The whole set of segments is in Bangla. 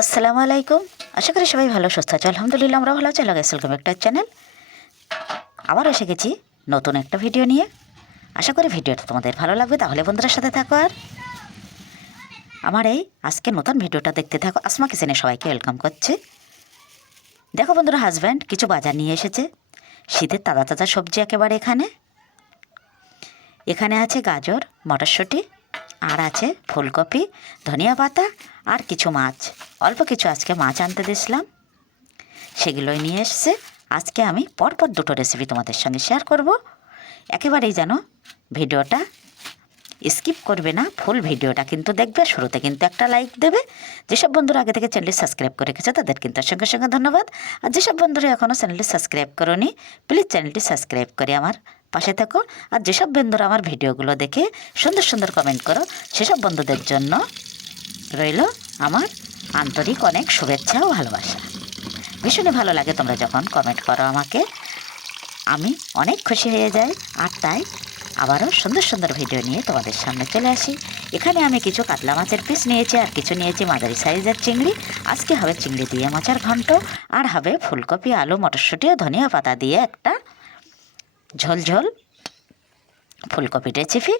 আসসালামু আলাইকুম। আশা করি সবাই ভালো সুস্থ আছে। আলহামদুলিল্লাহ আমরা ভালো আছি। লাগে ওয়েলকাম একটা চ্যানেল আবার এসে গেছি নতুন একটা ভিডিও নিয়ে। আশা করি ভিডিওটা তোমাদের ভালো লাগবে। তাহলে বন্ধুদের সাথে থাকো আর। আমার এই আজকে নতুন ভিডিওটা দেখতে থাকো। আসমা কিচেনে সবাইকে ওয়েলকাম করছে। দেখো বন্ধুরা হাজব্যান্ড কিছু বাজার নিয়ে এসেছে। শীতের তাজা তাজা সবজি একেবারে এখানে। এখানে আছে গাজর, মটরশুঁটি, আর আছে ফুলকপি, ধনিয়া পাতা, আর কিছু মাছ। অল্প কিছু আজকে মাছ আনতে দিয়েছিলাম। সেগুলোই নিয়ে এসছে। আজকে আমি পরপর দুটো রেসিপি তোমাদের সঙ্গে শেয়ার করব। একেবারেই যেন ভিডিওটা স্কিপ করবে না ফুল ভিডিওটা কিন্তু দেখবে, শুরুতে কিন্তু একটা লাইক দেবে। যেসব বন্ধুরা আগে থেকে চ্যানেলটি সাবস্ক্রাইব করে রেখেছে, তাদের কিন্তু সঙ্গে সঙ্গে ধন্যবাদ। আর যেসব বন্ধুরা এখনও চ্যানেলটি সাবস্ক্রাইব করোনি প্লিজ চ্যানেলটি সাবস্ক্রাইব করে আমার পাশে থাকো। আর যেসব বন্ধুরা আমার ভিডিওগুলো দেখে সুন্দর সুন্দর কমেন্ট করো, সেসব বন্ধুদের জন্য রইল আমার আন্তরিক অনেক শুভেচ্ছা ও ভালোবাসা। ভীষণই ভালো লাগে তোমরা যখন কমেন্ট করো আমাকে। আমি অনেক খুশি হয়ে যাই আর তাই আবারও সুন্দর সুন্দর ভিডিও নিয়ে তোমাদের সামনে চলে আসি। এখানে আমি কিছু কাতলা মাছের পিস নিয়েছি আর কিছু নিয়েছি মাঝারি সাইজের চিংড়ি। আজকে হবে চিংড়ি দিয়ে মাছের ঘন্ট আর হবে ফুলকপি, আলু, মটরশুঁটি ও ধনিয়া পাতা দিয়ে একটা ঝোল ঝোল ফুলকপি রেসিপি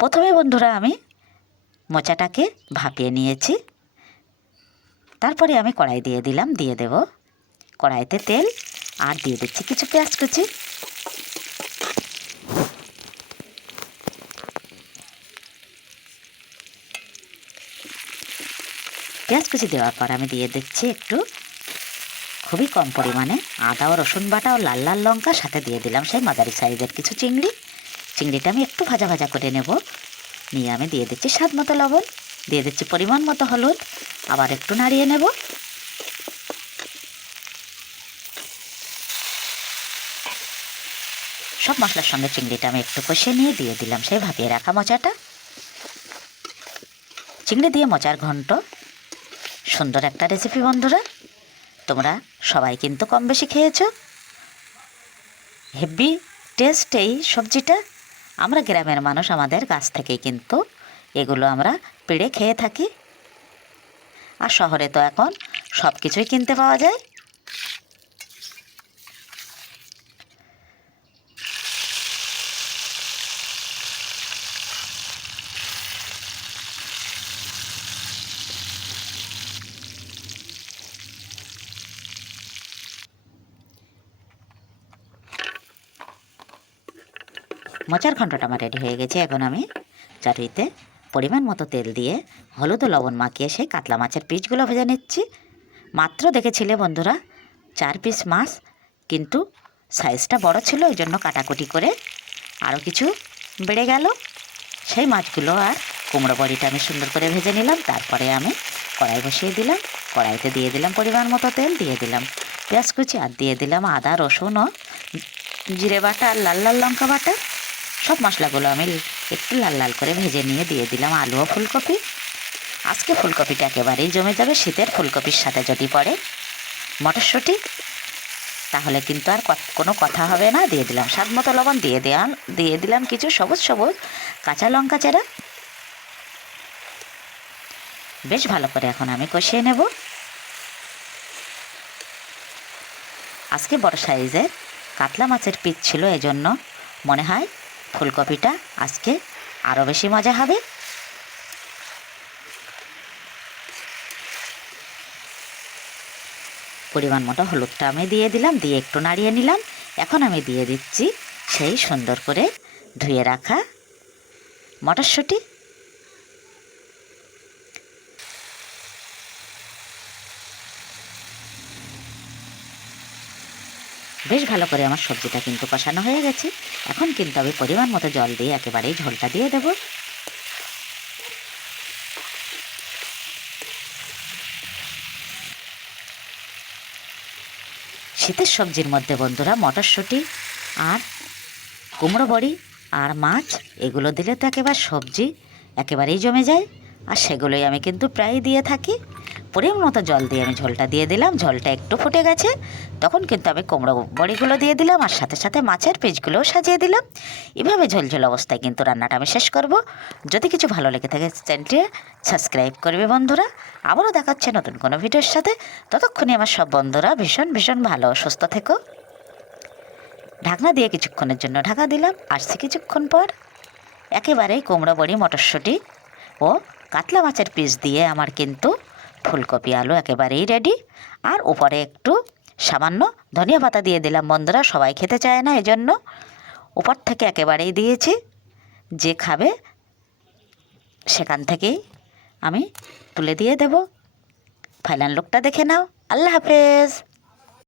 প্রথমে বন্ধুরা আমি মোচাটাকে ভাপিয়ে নিয়েছি। তারপরে আমি কড়াই দিয়ে দিলাম, দিয়ে দেব কড়াইতে তেল আর দিয়ে দিচ্ছি কিছু পেঁয়াজ কুচি। পেঁয়াজ কুচি দেওয়ার পর আমি দিয়ে দিচ্ছি একটু খুবই কম পরিমাণে আদা ও রসুন বাটা ও লাল লাল লঙ্কা, সাথে দিয়ে দিলাম সেই মাদারি সাইজের কিছু চিংড়ি। চিংড়িটা আমি একটু ভাজা ভাজা করে নেব। নিয়ে আমি দিয়ে দিচ্ছি স্বাদ মতো লবণ, দিয়ে দিচ্ছি পরিমাণ মতো হলুদ। আবার একটু নাড়িয়ে নেব। সব মশলার সঙ্গে চিংড়িটা আমি একটু কষিয়ে নিয়ে দিয়ে দিলাম, সেই ভাপিয়ে রাখা মোচাটা চিংড়ি দিয়ে মোচার ঘন্ট। সুন্দর একটা রেসিপি বন্ধুরা। তোমরা সবাই কিন্তু কম বেশি খেয়েছো। হেভি টেস্ট এই সবজিটা। আমরা গ্রামের মানুষ, আমাদের গাছ থেকেই কিন্তু এগুলো আমরা পেড়ে খেয়ে থাকি। আর শহরে তো এখন সব কিছুই কিনতে পাওয়া যায়। মোচার ঘন্টটা আমার রেডি হয়ে গেছে, এখন আমি চাটুইতে পরিমাণ মতো তেল দিয়ে হলুদ লবণ মাখিয়ে সেই কাতলা মাছের পিসগুলো ভেজে নিচ্ছি। মাত্র দেখেছিলে বন্ধুরা, চার পিস মাছ, কিন্তু সাইজটা বড় ছিল ওই জন্য কাটাকুটি করে আরও কিছু বেড়ে গেল। সেই মাছগুলো আর কুমড়ো বড়িটা আমি সুন্দর করে ভেজে নিলাম, তারপরে আমি কড়াই বসিয়ে দিলাম। কড়াইতে দিয়ে দিলাম পরিমাণ মতো তেল, দিয়ে দিলাম পেঁয়াজ কুচি আর দিয়ে দিলাম আদা, রসুন ও জিরে বাটা আর লাল লাল লঙ্কা বাটা। সব মশলাগুলো আমি একটু লাল লাল করে ভেজে নিয়ে দিয়ে দিলাম আলু ও ফুলকপি। আজকে ফুলকপিটা একেবারেই জমে যাবে, শীতের ফুলকপির সাথে যদি পড়ে মটরশুঁটি, তাহলে কিন্তু আর কোনো কথা হবে না। দিয়ে দিলাম স্বাদ মতো লবণ, দিয়ে দিলাম দিয়ে দিলাম কিছু সবুজ সবুজ কাঁচা লঙ্কা চেরা। বেশ ভালো করে এখন আমি কষিয়ে নেব। আজকে বড় সাইজের কাতলা মাছের পিস ছিল, এজন্য মনে হয় ফুলকপিটা আজকে আরও বেশি মজা হবে। পরিমাণ মতো হলুদটা আমি দিয়ে দিলাম, দিয়ে একটু নাড়িয়ে নিলাম। এখন আমি দিয়ে দিচ্ছি সেই সুন্দর করে ধুয়ে রাখা মটরশুঁটি। বেশ ভালো করে আমার সবজিটা কিন্তু কষানো হয়ে গেছে। এখন কিন্তু আমি পরিমাণ মতো জল দিয়ে একেবারেই ঝোলটা দিয়ে দেবো। শীতের সবজির মধ্যে বন্ধুরা মটরশুঁটি আর কুমড়ো বড়ি আর মাছ, এগুলো দিলে তো একেবারে সবজি একেবারেই জমে যায়। আর সেগুলোই আমি কিন্তু প্রায় দিয়ে থাকি। পরিমাণ মতো জল দিয়ে আমি ঝোলটা দিয়ে দিলাম। ঝোলটা একটু ফুটে গেছে। তখন কিন্তু আমি কুমড়ো বড়িগুলো দিয়ে দিলাম আর সাথে সাথে মাছের পিসগুলোও সাজিয়ে দিলাম। এভাবে ঝোলঝোল অবস্থায় কিন্তু রান্নাটা আমি শেষ করব। যদি কিছু ভালো লেগে থাকে চ্যানেলটি সাবস্ক্রাইব করবে বন্ধুরা। আবারও দেখাচ্ছে নতুন কোনো ভিডিওর সাথে। ততক্ষণে আমার সব বন্ধুরা ভীষণ ভীষণ ভালো সুস্থ থেকো। ঢাকনা দিয়ে কিছুক্ষণের জন্য ঢাকা দিলাম। আসছি কিছুক্ষণ পর। একেবারেই কুমড়ো বড়ি, মটরশুঁটি ও কাতলা মাছের পিস দিয়ে আমার কিন্তু ফুলকপি, আলু একেবারেই রেডি আর উপরে একটু সামান্য ধনিয়া পাতা দিয়ে দিলাম বন্ধুরা, সবাই খেতে চায় না এজন্য। উপর থেকে একেবারেই দিয়েছি। যে খাবে সেখান থেকেই আমি তুলে দিয়ে দেব। ফাইনাল লোকটা দেখে নাও। আল্লাহ হাফেজ।